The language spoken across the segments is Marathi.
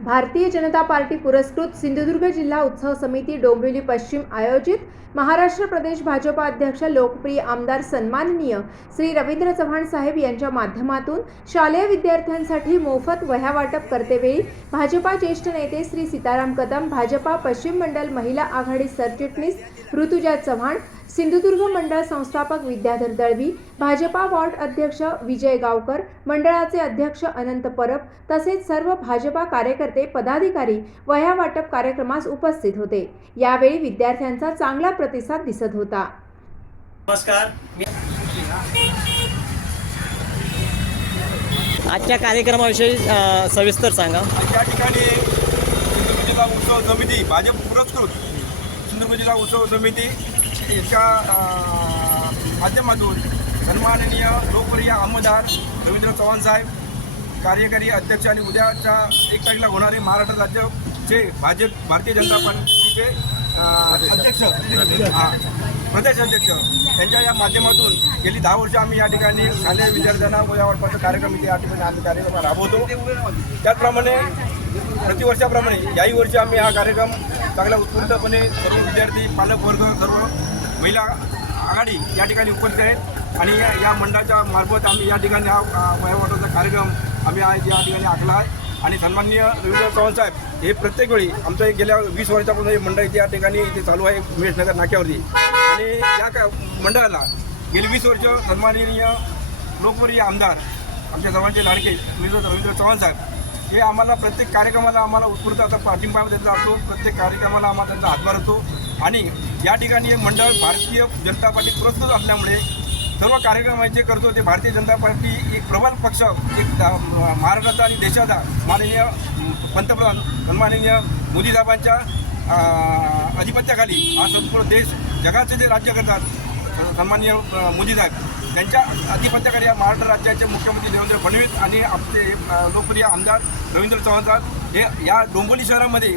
भारतीय जनता पार्टी पुरस्कृत सिंधुदुर्ग जिल्हा उत्सव समिती डोंबिवली पश्चिम आयोजित. महाराष्ट्र प्रदेश भाजपा अध्यक्ष लोकप्रिय आमदार सन्माननीय श्री रवींद्र चव्हाण साहेब यांच्या माध्यमातून शालेय विद्यार्थ्यांसाठी मोफत वह्या वाटप करतेवेळी भाजपा ज्येष्ठ नेते श्री सीताराम कदम भाजपा पश्चिम मंडल महिला आघाडी सरचिटणीस ऋतुजा चव्हाण सिंधुदुर्ग मंडळ संस्थापक विद्याधर दळवी भाजपा वॉर्ड अध्यक्ष विजय गावकर मंडळाचे अध्यक्ष अनंत परब तसेच सर्व भाजपा कार्यकर्ते पदाधिकारी वह्या वाटप कार्यक्रमास उपस्थित होते. यावेळी विद्यार्थ्यांचा चांगला प्रतिसाद दिसत होता. नमस्कार. आजच्या कार्यक्रमाविषयी सविस्तर सांगा. या ठिकाणी सिंधुदुर्ग जिल्हा उत्सव समिती भाजप पुरस्कृत सिंधुदुर्ग जिल्हा उत्सव समिती यांच्या माध्यमातून सन्माननीय लोकप्रिय आमदार रवींद्र चव्हाण साहेब कार्यकारी अध्यक्ष आणि उद्याच्या एक तारखेला होणारे महाराष्ट्र राज्याचे भाजप भारतीय जनता पार्टीचे अध्यक्ष प्रदेश अध्यक्ष यांच्या या माध्यमातून गेली दहा वर्ष आम्ही या ठिकाणी शालेय विद्यार्थ्यांना वया वाटपाचा कार्यक्रम इथे या ठिकाणी आम्ही कार्यक्रम राबवतो. त्याचप्रमाणे प्रतिवर्षाप्रमाणे याही वर्षी आम्ही हा कार्यक्रम चांगल्या उत्स्फूर्तपणे सर्व विद्यार्थी पालक वर्ग सर्व महिला आघाडी या ठिकाणी उपस्थित आहेत. आणि या या मंडळाच्या मार्फत आम्ही या ठिकाणी हा वयावाटाचा कार्यक्रम आम्ही आज या ठिकाणी आखला आहे. आणि सन्माननीय रवींद्र चव्हाण साहेब हे प्रत्येक वेळी आमचं एक गेल्या वीस वर्षापासून हे मंडळ इथे या ठिकाणी इथे चालू आहे उमेशनगर नाक्यावरती. आणि या का मंडळाला गेली वीस वर्ष सन्माननीय लोकप्रिय आमदार आमच्या सर्वांचे लाडके रवींद्र चव्हाण साहेब हे आम्हाला प्रत्येक कार्यक्रमाला आम्हाला उत्स्फूर्त आता पाठिंबा त्यांचा असतो. प्रत्येक कार्यक्रमाला आम्हाला त्यांचा हातभार असतो. आणि या ठिकाणी हे मंडळ भारतीय जनता पार्टी पुरस्कृत असल्यामुळे सर्व कार्यक्रम जे करतो ते भारतीय जनता पार्टी एक प्रबल पक्ष एक महाराष्ट्राचा आणि देशाचा माननीय पंतप्रधान सन्माननीय मोदी साहेबांच्या अधिपत्याखाली हा संपूर्ण देश जगाचे जे राज्य करतात सन्माननीय अ, मोदी साहेब त्यांच्या अधिपत्याखाली या महाराष्ट्र राज्याचे मुख्यमंत्री देवेंद्र फडणवीस आणि आपले लोकप्रिय आमदार रवींद्र चव्हाण साहेब हे या डोंबोली शहरामध्ये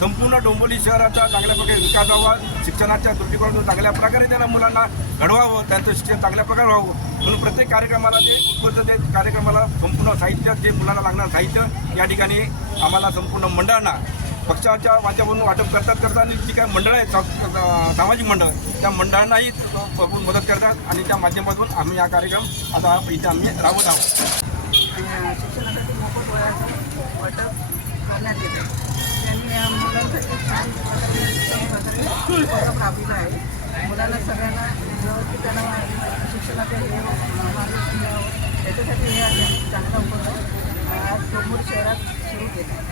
संपूर्ण डोंबिवली शहराचा चांगल्या प्रकारे विकास व्हावा शिक्षणाच्या दृष्टिकोनातून चांगल्या प्रकारे त्यांना मुलांना घडवावं त्यांचं शिक्षण चांगल्या प्रकारे व्हावं. म्हणून प्रत्येक कार्यक्रमाला ते उत्पन्न ते कार्यक्रमाला संपूर्ण साहित्य जे मुलांना लागणार साहित्य या ठिकाणी आम्हाला संपूर्ण मंडळांना पक्षाच्या वाच्यावरून वाटप करतात करतात आणि जी काय मंडळं आहेत सामाजिक मंडळ त्या मंडळांनाही भरपूर मदत करतात आणि त्या माध्यमातून आम्ही हा कार्यक्रम आता इथे आम्ही राबवत आहोत. सगळ्यांना व्यवस्थित त्यांना शिक्षणाचे हे मार्गदर्शन द्यावं याच्यासाठी हे आता चांगला उपक्रम. आज डोंबूर शहरात सुरू केला.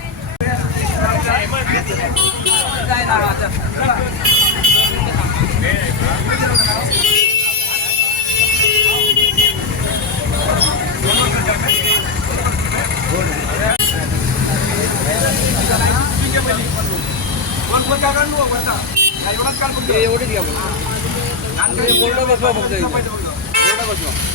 एवढीच घ्या बोर्ड बसवा फक्त